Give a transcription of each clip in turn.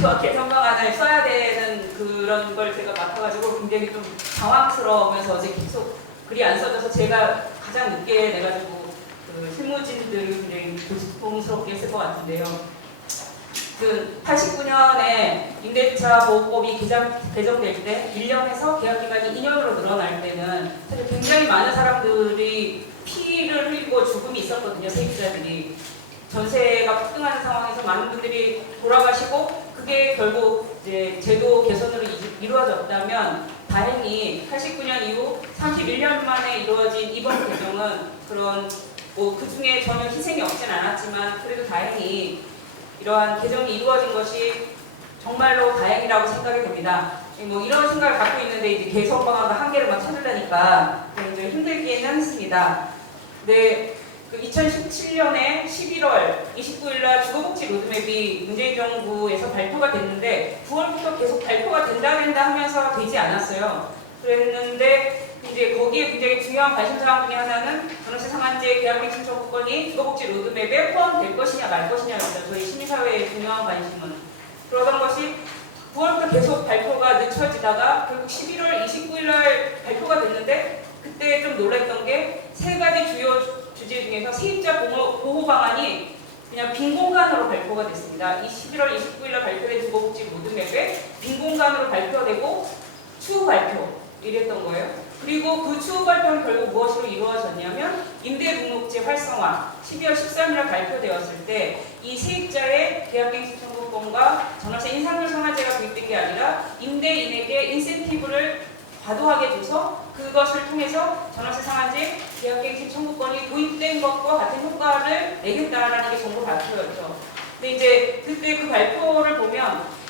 개선 방안을 써야 되는 그런 걸 제가 맡아가지고 굉장히 좀 당황스러우면서 어제 계속 글이 안 써져서 제가 가장 늦게 내가지고 그 실무진들이 굉장히 고통스럽게 했을 것 같은데요. 그 89년에 임대차 보호법이 개정될 때 1년에서 계약기간이 2년으로 늘어날 때는 사실 굉장히 많은 사람들이 피를 흘리고 죽음이 있었거든요. 세입자들이. 전세가 폭등하는 상황에서 많은 분들이 돌아가시고 그게 결국 이제 제도 개선으로 이루어졌다면 다행히 89년 이후 31년 만에 이루어진 이번 개정은 그런 그 중에 전혀 희생이 없진 않았지만 그래도 다행히 이러한 개정이 이루어진 것이 정말로 다행이라고 생각이 됩니다. 뭐 이런 생각을 갖고 있는데 이제 개선 방안과 한계를 막 찾으려니까 굉장히 힘들기는 했습니다. 네. 그 2017년에 11월 29일 날 주거복지 로드맵이 문재인 정부에서 발표가 됐는데 9월부터 계속 발표가 된다 하면서 되지 않았어요. 그랬는데 이제 거기에 굉장히 중요한 관심사항 중에 하나는 전월세 상한제 계약갱신 청구권이 주거복지 로드맵에 포함될 것이냐 말 것이냐였습니다. 저희 시민사회의 중요한 관심은. 그러던 것이 9월부터 계속 발표가 늦춰지다가 결국 11월 29일 날 발표가 됐는데 그때 좀 놀랐던 게 세 가지 주요 주제 중에서 세입자 보호 방안이 그냥 빈 공간으로 발표가 됐습니다. 이 11월 29일 날 발표된 주거복지 로드맵에 빈 공간으로 발표되고 추후 발표 이랬던 거예요. 그리고 그 추후 발표는 결국 무엇으로 이루어졌냐면 임대등록제 활성화 12월 13일 날 발표되었을 때 이 세입자의 계약갱신 청구권과 전월세 인상률 상한제가 도입된 게 아니라 임대인에게 인센티브를 과도하게 줘서 그것을 통해서 전월세 상한제 계약갱신 청구권이 도입된 것과 같은 효과를 내겠다라는 게 정부 발표였죠. 근데 이제 그때 그 발표를 보면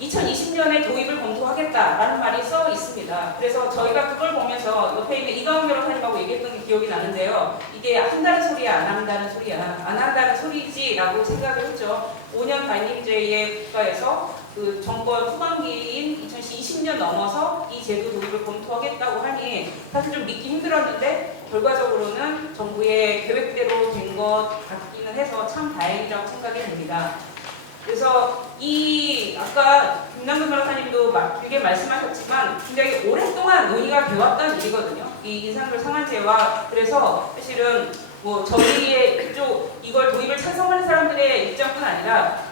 2020년에 도입을 검토하겠다라는 말이 써 있습니다. 그래서 저희가 그걸 보면서 옆에 있는 이가은 변호사님하고 얘기했던 게 기억이 나는데요. 이게 한다는 소리야, 안 한다는 소리야, 안 한다는 소리지라고 생각을 했죠. 5년 단임제의 국가에서 그 정권 후반기인 2020년 넘어서 이 제도 도입을 검토하겠다고 하니 사실 좀 믿기 힘들었는데 결과적으로는 정부의 계획대로 된 것 같기는 해서 참 다행이라고 생각이 됩니다. 그래서 이 아까 김남근 변호사님도 길게 말씀하셨지만 굉장히 오랫동안 논의가 되었던 일이거든요. 이 인상률 상한제와 그래서 사실은 뭐 저희의 이쪽 이걸 도입을 찬성하는 사람들의 입장뿐 아니라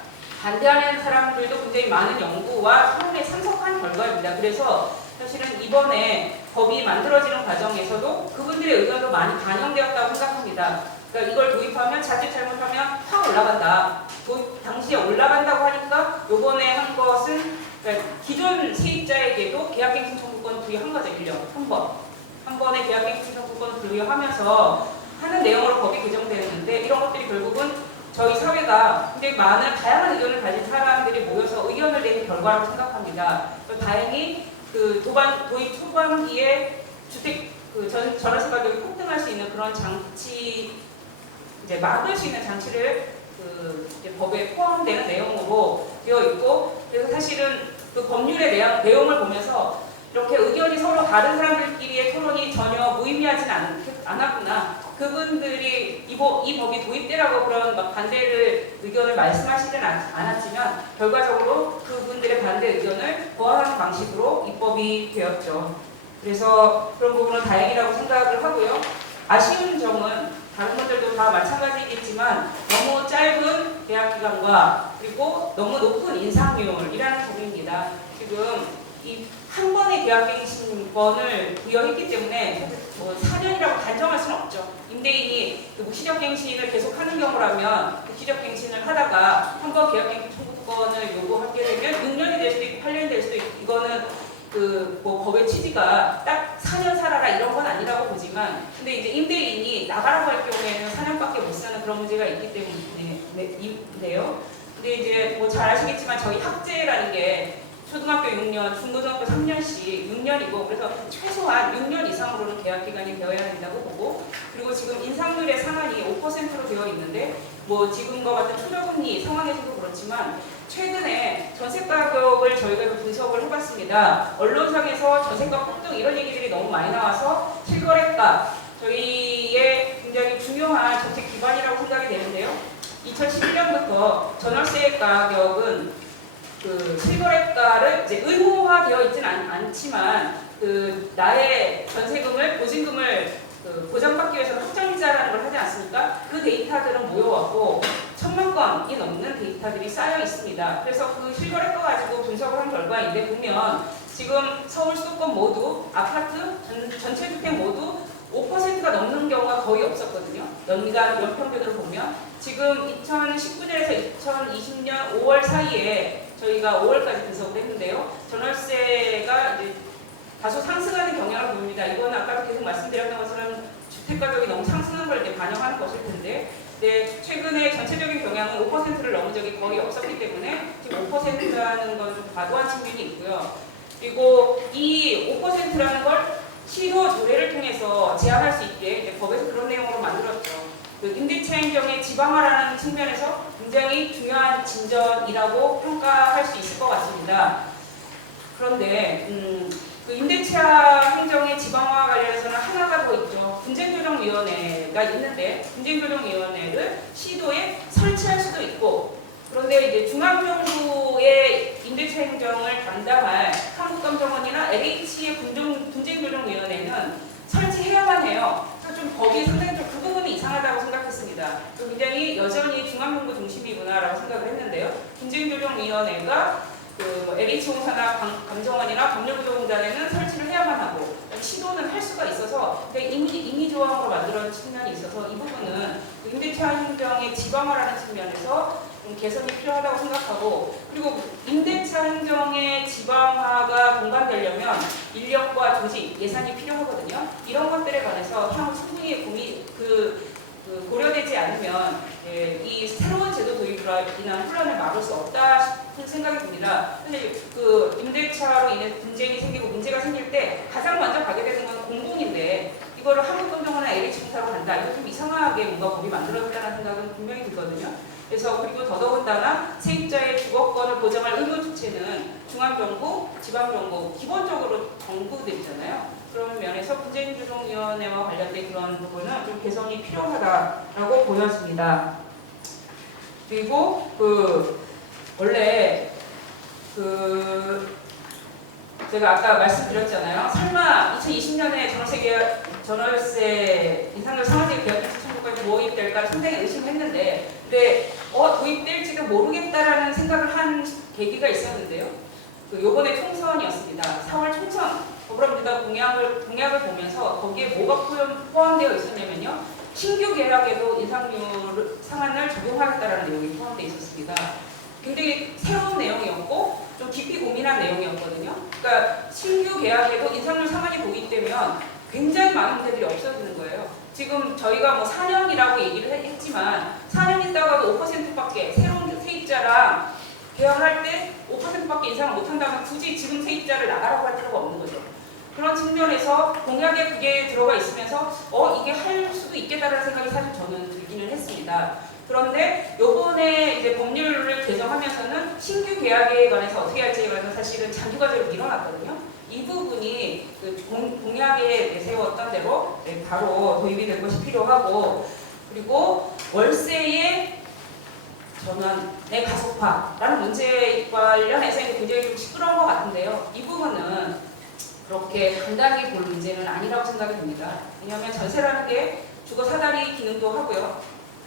반대하는 사람들도 굉장히 많은 연구와 토론에 참석한 결과입니다. 그래서 사실은 이번에 법이 만들어지는 과정에서도 그분들의 의견도 많이 반영되었다고 생각합니다. 그러니까 이걸 도입하면 자칫 잘못하면 확 올라간다. 당시에 올라간다고 하니까 요번에 한 것은 그러니까 기존 세입자에게도 계약갱신 청구권 부여한 거죠. 1년 한 번에 계약갱신 청구권 부여하면서 하는 내용으로 법이 개정되는데 이런 것들이 결국은 저희 사회가 굉장히 많은 다양한 의견을 가진 사람들이 모여서 의견을 내는 결과라고 생각합니다. 다행히 그 도입 초반기에 주택 전월세 가격이 폭등할 수 있는 그런 장치 이제 막을 수 있는 장치를 이제 법에 포함되는 내용으로 되어 있고 그래서 사실은 그 법률의 내용을 보면서 이렇게 의견이 서로 다른 사람들끼리의 토론이 전혀 무의미하진 않았구나. 그분들이 이 법이 도입되라고 그런 막 반대를 의견을 말씀하시진 않았지만 결과적으로 그분들의 반대 의견을 보완하는 방식으로 입법이 되었죠. 그래서 그런 부분은 다행이라고 생각을 하고요. 아쉬운 점은 다른 분들도 다 마찬가지겠지만 너무 짧은 계약기간과 그리고 너무 높은 인상률이라는 부분입니다. 지금 이 한 번의 계약갱신권을 부여했기 때문에 뭐 4년이라고 단정할 수는 없죠. 임대인이 그 무시적갱신을 계속하는 경우라면 무시적갱신을 하다가 한 번 계약갱신 청구권을 요구하게 되면 6년이 될 수도 있고 8년이 될 수도 있고 이거는 뭐 법의 취지가 딱 4년 살아라 이런 건 아니라고 보지만 근데 이제 임대인이 나가라고 할 경우에는 4년밖에 못 사는 그런 문제가 있기 때문인데요. 근데 이제 뭐 잘 아시겠지만 저희 학제라는 게 초등학교 6년, 중고등학교 3년씩 6년이고 그래서 최소한 6년 이상으로는 계약기간이 되어야 된다고 보고 그리고 지금 인상률의 상한이 5%로 되어 있는데 뭐 지금과 같은 초저금리 상황에서도 그렇지만 최근에 전세가격을 저희가 분석을 해봤습니다. 언론상에서 전세가 폭등 이런 얘기들이 너무 많이 나와서 실거래가 저희의 굉장히 중요한 정책 기반이라고 생각이 되는데요. 2011년부터 전월세 가격은 그 실거래가를 이제 의무화되어 있지는 않지만 그 나의 전세금을 보증금을 그 보장받기 위해서 확정이자라는 걸 하지 않습니까? 그 데이터들은 모여왔고 1000만 건이 넘는 데이터들이 쌓여 있습니다. 그래서 그 실거래가 가지고 분석을 한 결과인데 보면 지금 서울 수도권 모두 아파트 전체 주택 모두 5%가 넘는 경우가 거의 없었거든요. 연간 연평균으로 보면 지금 2019년에서 2020년 5월 사이에 저희가 5월까지 분석을 했는데요. 전월세가 이제 다소 상승하는 경향을 보입니다. 이건 아까도 계속 말씀드렸던 것처럼 주택 가격이 너무 상승한 걸 이제 반영하는 것일 텐데, 네, 최근에 전체적인 경향은 5%를 넘은 적이 거의 없었기 때문에 지금 5%라는 건 좀 과도한 측면이 있고요. 그리고 이 5%라는 걸 시도 조례를 통해서 제한할 수 있게 이제 법에서 그런 내용으로 만들었죠. 그 임대차 행정의 지방화라는 측면에서 굉장히 중요한 진전이라고 평가할 수 있을 것 같습니다. 그런데 그 임대차 행정의 지방화 관련해서는 하나가 더 있죠. 분쟁조정위원회가 있는데 분쟁조정위원회를 시도에 설치할 수도 있고, 그런데 이제 중앙정부의 임대차 행정을 담당할 한국감정원이나 LH의 분쟁조정위원회는 설치해야만 해요. 그래서 좀 거기에 상당히 좀 그 부분이 이상하다고 생각했습니다. 굉장히 여전히 중앙정부 중심이구나라고 생각을 했는데요. 분쟁조정위원회가 그 LH공사나 감정원이나 법률구조공단에는 설치를 해야만 하고 시도는 할 수가 있어서 임의 조항으로 만들어진 측면이 있어서 이 부분은 임대차 행정의 지방화라는 측면에서 좀 개선이 필요하다고 생각하고, 그리고 임대차 행정의 지방화가 공감되려면 인력과 조직, 예산이 필요하거든요. 이런 것들에 관해서 향후 충분히 고려되지 않으면 이 새로운 제도 도입으로 인한 혼란을 막을 수 없다 싶은 생각이 듭니다. 근데 그 임대차로 인해 분쟁이 생기고 문제가 생길 때 가장 먼저 가게 되는 건 공공인데 이거를 한국감정원이나 LH공사로 간다. 이거 좀 이상하게 뭔가 법이 만들어졌다는 생각은 분명히 들거든요. 그래서 그리고 더더군다나 세입자의 주거권을 보장할 의무 주체는 중앙정부, 지방정부, 기본적으로 정부들이잖아요. 그런 면에서 분쟁조정위원회와 관련된 그런 부분은 좀 개선이 필요하다라고 보여집니다. 그리고 원래 제가 아까 말씀드렸잖아요. 설마 2020년에 전월세 인상률 상한제 계약 청구까지 도입될까 상당히 의심했는데, 근데 도입될지도 모르겠다라는 생각을 한 계기가 있었는데요. 요번에 총선이었습니다. 4월 총선 더불어민주당 공약을 보면서 거기에 뭐가 포함되어 있었냐면요. 신규 계약에도 인상률 상한을 적용하겠다라는 내용이 포함되어 있었습니다. 굉장히 새로운 내용이었고 좀 깊이 고민한 내용이었거든요. 그러니까 신규 계약에도 인상률 상한이 도입되면 굉장히 많은 문제들이 없어지는 거예요. 지금 저희가 뭐 4년이라고 얘기를 했지만 4년 있다가도 5%밖에 새로운 세입자랑 계약을 할 때 5%밖에 인상을 못한다면 굳이 지금 세입자를 나가라고 할 필요가 없는 거죠. 그런 측면에서 공약에 그게 들어가 있으면서 이게 할 수도 있겠다라는 생각이 사실 저는 들기는 했습니다. 그런데 요번에 이제 법률을 개정하면서는 신규 계약에 관해서 어떻게 할지에 관해서 사실은 장기 과제로 밀어놨거든요. 이 부분이 공약에 내세웠던 대로 바로 도입이 될 것이 필요하고, 그리고 월세의 전환의 가속화라는 문제 관련해서 굉장히 좀 시끄러운 것 같은데요. 이 부분은 그렇게 간단히 볼 문제는 아니라고 생각이 듭니다. 왜냐하면 전세라는 게 주거 사다리 기능도 하고요.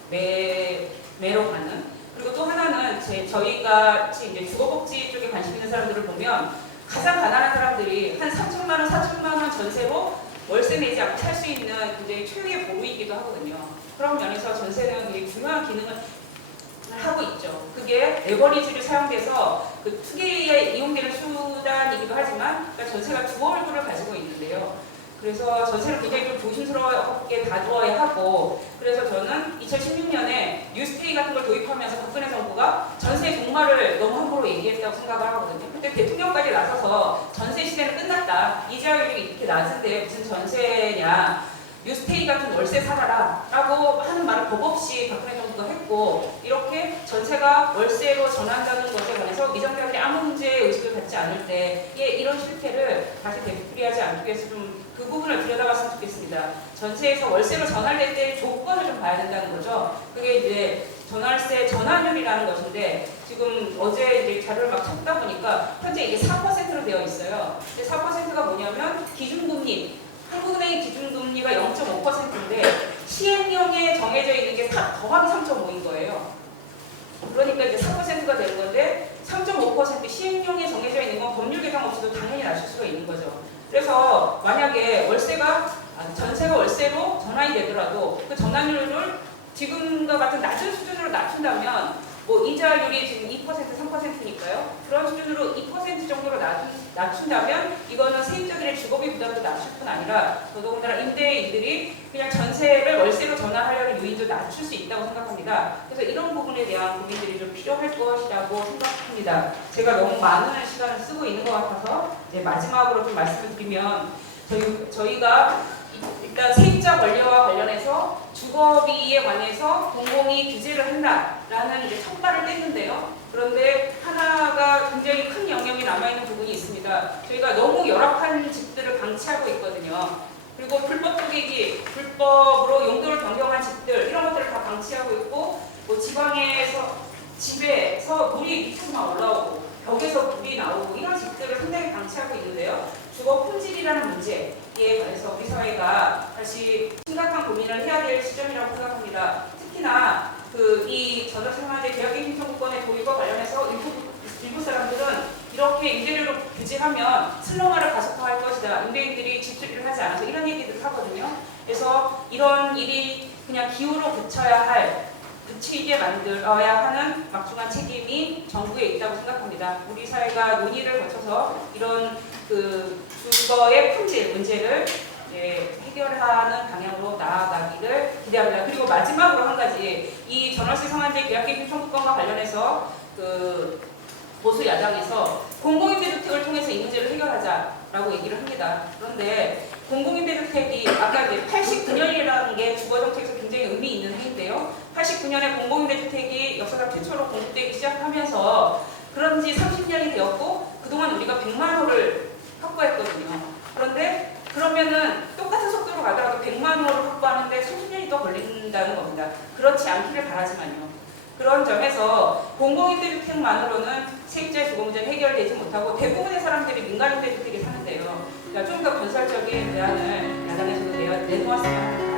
매로 가는. 그리고 또 하나는 저희가 이제 주거복지 쪽에 관심 있는 사람들을 보면 가장 가난한 사람들이 한 3천만 원, 4천만 원 전세로 월세 내지 않고 살 수 있는 굉장히 최후의 보루이기도 하거든요. 그런 면에서 전세는 되게 중요한 기능을 하고 있죠. 그게 레버리지를 사용돼서 그 투기에 이용되는 수단이기도 하지만 그러니까 전세가 두 얼굴을 가지고 있는데요. 그래서 전세를 굉장히 좀 조심스럽게 다루어야 하고, 그래서 저는 2016년에 뉴스테이 같은 걸 도입하면서 박근혜 정부가 전세 종말을 너무 함부로 얘기했다고 생각을 하거든요. 근데 대통령까지 나서서 전세 시대는 끝났다. 이자율이 이렇게 낮은데 무슨 전세냐. 뉴스테이 같은 월세 살아라 라고 하는 말을 법 없이 박근혜 정부가 했고, 이렇게 전세가 월세로 전환되는 것에 관해서 미정당이 아무 문제의식을 갖지 않을 때에 이런 실패를 다시 되풀이하지 않기 위해서 좀 그 부분을 들여다봤으면 좋겠습니다. 전세에서 월세로 전환될 때 조건을 좀 봐야 된다는 거죠. 그게 이제 전월세 전환율이라는 것인데 지금 어제 이제 자료를 막 찾다 보니까 현재 이게 4%로 되어 있어요. 4%가 뭐냐면 기준금리, 한국은행의 기준금리가 0.5%인데 시행령에 정해져 있는 게 더하기 3.5인 거예요. 그러니까 이제 4%가 되는 건데 3.5% 시행령에 정해져 있는 건 법률 개정 없이도 당연히 낮출 수가 있는 거죠. 그래서 만약에 전세가 월세로 전환이 되더라도 그 전환율을 지금과 같은 낮은 수준으로 낮춘다면 뭐 이자율이 지금 2% 3%니까요. 그런 수준으로 2% 정도로 낮춘다면 이거는 세입자들의 주거비 부담도 낮출 뿐 아니라 더더군다나 임대인들이 그냥 전세를 월세로 전환하려는 요인도 낮출 수 있다고 생각합니다. 그래서 이런 부분에 대한 고민들이 좀 필요할 것이라고 생각합니다. 제가 너무 많은 시간을 쓰고 있는 것 같아서 이제 마지막으로 좀 말씀을 드리면 저희가 일단 세입자 권리와 관련해서 주거비에 관해서 공공이 규제를 한다라는 이제 성과를 냈는데요. 그런데 하나가 굉장히 큰 영역이 남아있는 부분이 있습니다. 저희가 너무 열악한 집들을 방치하고 있거든요. 그리고 불법 투기기, 불법으로 용도를 변경한 집들 이런 것들을 다 방치하고 있고 뭐 지방에서 집에서 물이 밑에서만 올라오고 벽에서 물이 나오고 이런 집들을 상당히 방치하고 있는데요. 주거 품질이라는 문제에 관해서 우리 사회가 다시 심각한 고민을 해야 될 시점이라고 생각합니다. 특히나 이 전월생활제 계약갱신 청구권의 도입과 관련해서 일부 사람들은 이렇게 임대료를 규제하면 슬럼화를 가속화할 것이다. 임대인들이 집수리를 하지 않아서 이런 얘기들을 하거든요. 그래서 이런 일이 그냥 기후로 그치게 만들어야 하는 막중한 책임이 정부에 있다고 생각합니다. 우리 사회가 논의를 거쳐서 이런 주거의 품질 문제를 해결하는 방향으로 나아가기를 기대합니다. 그리고 마지막으로 한 가지, 이 전월세 상한제 계약갱신 청구권과 관련해서 보수 야당에서 공공임대주택을 통해서 이 문제를 해결하자라고 얘기를 합니다. 그런데 공공임대주택이 아까 이제 89년이라는 게 주거정책에서 굉장히 의미 있는 해인데요. 89년에 공공임대주택이 역사상 최초로 공급되기 시작하면서 그런 지 30년이 되었고 그동안 우리가 100만 호를 확보했거든요. 그런데 그러면은 똑같은 속도로 가더라도 100만 호를 확보하는데 30년이 더 걸린다는 겁니다. 그렇지 않기를 바라지만요. 그런 점에서 공공임대주택만으로는 세입자의 주거 문제는 해결되지 못하고 대부분의 사람들이 민간임대주택에 사는데요. 그러니까 좀 더 건설적인 대안을 야당에서도 내놓았으면 합니다.